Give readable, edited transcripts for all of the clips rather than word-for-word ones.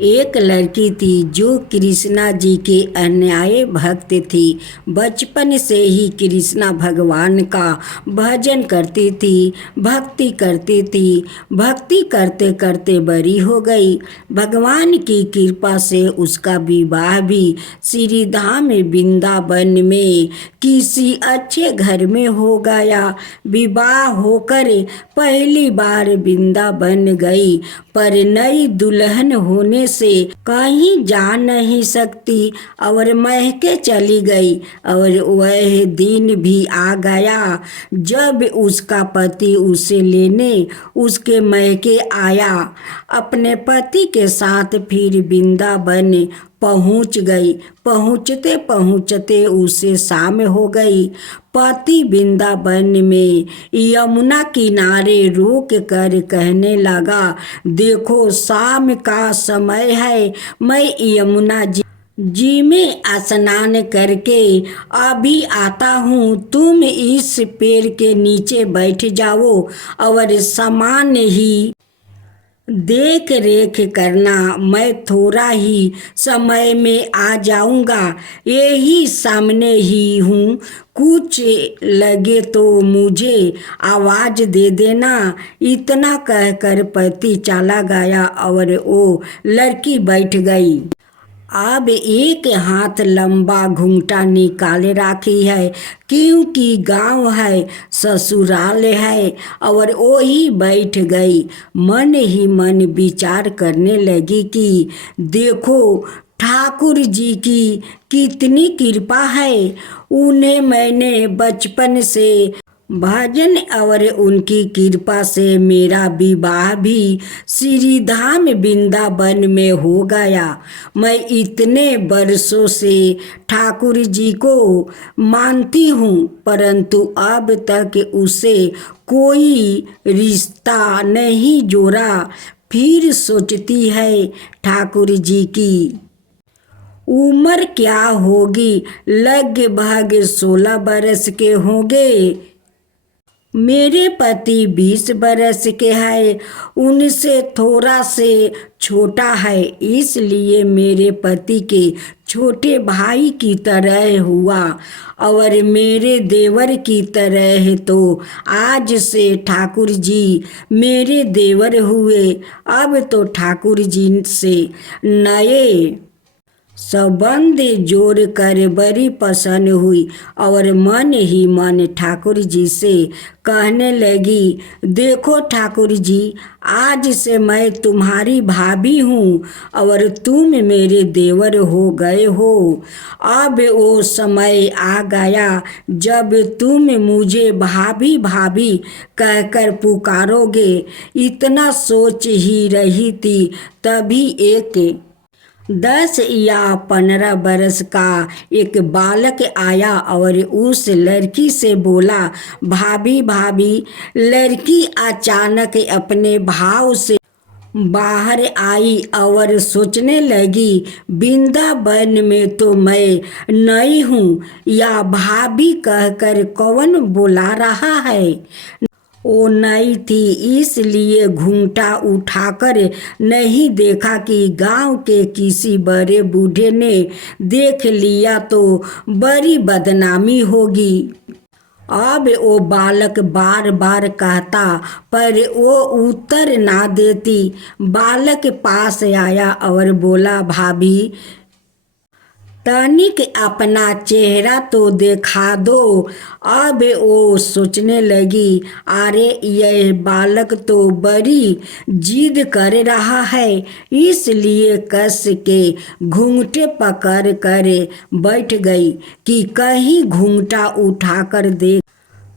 एक लड़की थी जो कृष्णा जी के अन्याय भक्त थी। बचपन से ही कृष्णा भगवान का भजन करती थी, भक्ति करती थी। भक्ति करते करते बड़ी हो गई। भगवान की कृपा से उसका विवाह भी श्री धाम वृंदावन में किसी अच्छे घर में हो गया। विवाह होकर पहली बार वृंदावन गई, पर नई दुल्हन होने से कहीं जा नहीं सकती और महके चली गई। और वह दिन भी आ गया जब उसका पति उसे लेने उसके महके आया। अपने पति के साथ फिर वृंदावन पहुंच गई। पहुंचते पहुंचते उसे शाम हो गई। पति वृंदावन में यमुना किनारे रोक कर कहने लगा, देखो शाम का समय है, मैं यमुना जी में स्नान करके अभी आता हूँ। तुम इस पेड़ के नीचे बैठ जाओ और सामान ही देख रेख करना, मैं थोड़ा ही समय में आ जाऊंगा। यही सामने ही हूँ, कुछ लगे तो मुझे आवाज दे देना। इतना कहकर पति चला गया और वो लड़की बैठ गई। अब एक हाथ लंबा घूंघटा निकाल राखी है, क्योंकि गांव है, ससुराल है, और वही बैठ गई। मन ही मन विचार करने लगी कि देखो ठाकुर जी की कितनी कृपा है। उन्हें मैंने बचपन से भजन और उनकी कृपा से मेरा विवाह भी श्री धाम वृंदावन में हो गया। मैं इतने वर्षों से ठाकुर जी को मानती हूँ, परंतु अब तक उसे कोई रिश्ता नहीं जोड़ा। फिर सोचती है ठाकुर जी की उम्र क्या होगी, लगभग 16 बरस के होंगे। मेरे पति 20 बरस के हैं, उनसे थोड़ा से छोटा है, इसलिए मेरे पति के छोटे भाई की तरह हुआ और मेरे देवर की तरह। तो आज से ठाकुर जी मेरे देवर हुए। अब तो ठाकुर जी से नए संबंध जोड़ कर बड़ी पसंद हुई और मन ही मन ठाकुर जी से कहने लगी, देखो ठाकुर जी, आज से मैं तुम्हारी भाभी हूँ और तुम मेरे देवर हो गए हो। अब वो समय आ गया जब तुम मुझे भाभी भाभी कहकर पुकारोगे। इतना सोच ही रही थी, तभी एक 10 या 15 बरस का एक बालक आया और उस लड़की से बोला, भाभी भाभी। लड़की अचानक अपने भाव से बाहर आई और सोचने लगी, वृंदावन में तो मैं नई हूँ, या भाभी कहकर कौन बुला रहा है। वो नई थी, इसलिए घूंघटा उठाकर नहीं देखा कि गांव के किसी बड़े बूढ़े ने देख लिया तो बड़ी बदनामी होगी। अब वो बालक बार बार कहता, पर वो उत्तर ना देती। बालक पास आया और बोला, भाभी तनिक अपना चेहरा तो देखा दो। अब वो सोचने लगी, अरे यह बालक तो बड़ी जिद कर रहा है, इसलिए कस के घूंघटे पकड़ कर बैठ गई कि कहीं घूंघटा उठाकर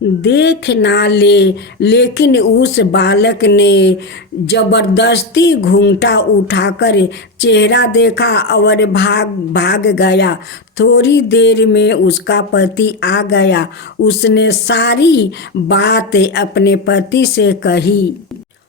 देख ना ले। लेकिन उस बालक ने जबरदस्ती घूंघटा उठाकर चेहरा देखा और भाग गया। थोड़ी देर में उसका पति आ गया। उसने सारी बात अपने पति से कही।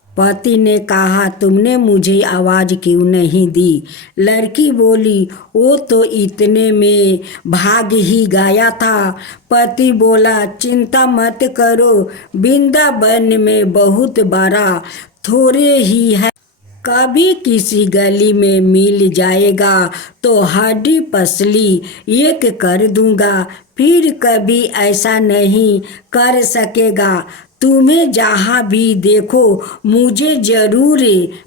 पति ने कहा, तुमने मुझे आवाज क्यों नहीं दी। लड़की बोली, वो तो इतने में भाग ही गया था। पति बोला, चिंता मत करो, वृंदावन में बहुत बड़ा थोड़े ही है, कभी किसी गली में मिल जाएगा तो हड्डी पसली एक कर दूंगा, फिर कभी ऐसा नहीं कर सकेगा। तुम्हें जहाँ भी देखो मुझे जरूर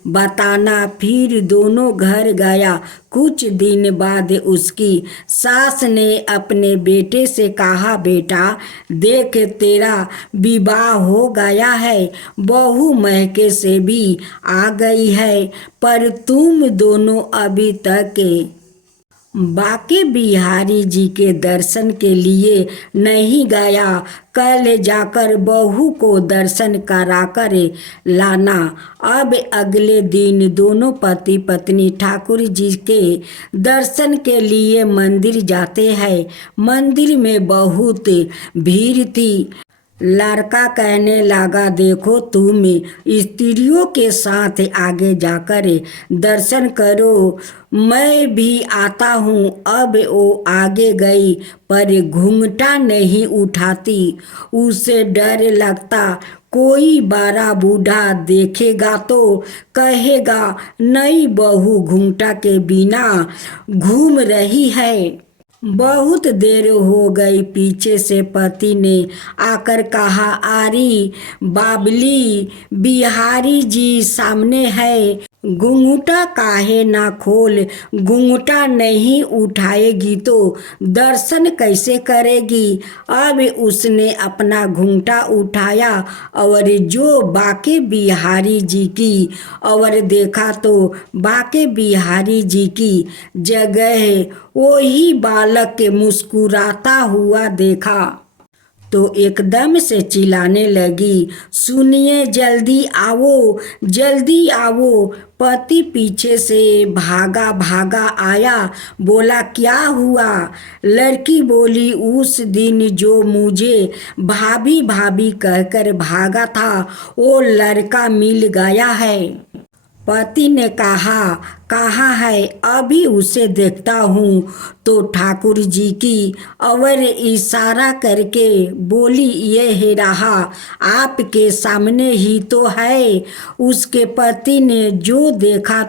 बताना। फिर दोनों घर गया। कुछ दिन बाद उसकी सास ने अपने बेटे से कहा, बेटा देख तेरा विवाह हो गया है, बहू महके से भी आ गई है, पर तुम दोनों अभी तक बाके बिहारी जी के दर्शन के लिए नहीं गया। कल जाकर बहू को दर्शन करा कर लाना। अब अगले दिन दोनों पति पत्नी ठाकुर जी के दर्शन के लिए मंदिर जाते हैं। मंदिर में बहुत भीड़ थी। लड़का कहने लगा, देखो तुम स्त्रियों के साथ आगे जाकर दर्शन करो, मैं भी आता हूँ। अब वो आगे गई पर घूंघटा नहीं उठाती। उसे डर लगता कोई बड़ा बूढ़ा देखेगा तो कहेगा, नई बहू घूंघटा के बिना घूम रही है। बहुत देर हो गई। पीछे से पति ने आकर कहा, आरी बाबली बिहारी जी सामने है, घूंघटा काहे ना खोल, घूंघटा नहीं उठाएगी तो दर्शन कैसे करेगी। अब उसने अपना घूंघटा उठाया और जो बाके बिहारी जी की और देखा तो बाके बिहारी जी की जगह वही बालक के मुस्कुराता हुआ देखा तो एकदम से चिल्लाने लगी, सुनिए जल्दी आओ, जल्दी आओ। पति पीछे से भागा भागा आया, बोला क्या हुआ। लड़की बोली, उस दिन जो मुझे भाभी भाभी कहकर भागा था वो लड़का मिल गया है। पति ने कहा, कहाँ है, अभी उसे देखता हूँ। तो ठाकुर जी की और इशारा करके बोली, ये है रहा, आपके सामने ही तो है। उसके पति ने जो देखा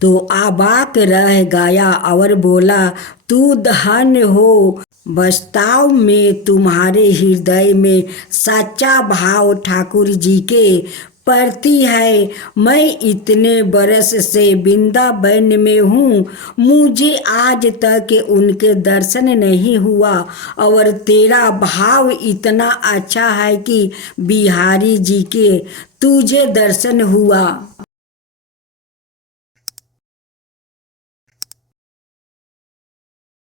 तो अबाक रह गया और बोला, तू धन्य हो, वास्तव में तुम्हारे हृदय में सच्चा भाव ठाकुर जी के प्रति है। मैं इतने बरस से वृंदावन में हूँ, मुझे आज तक उनके दर्शन नहीं हुआ और तेरा भाव इतना अच्छा है कि बिहारी जी के तुझे दर्शन हुआ।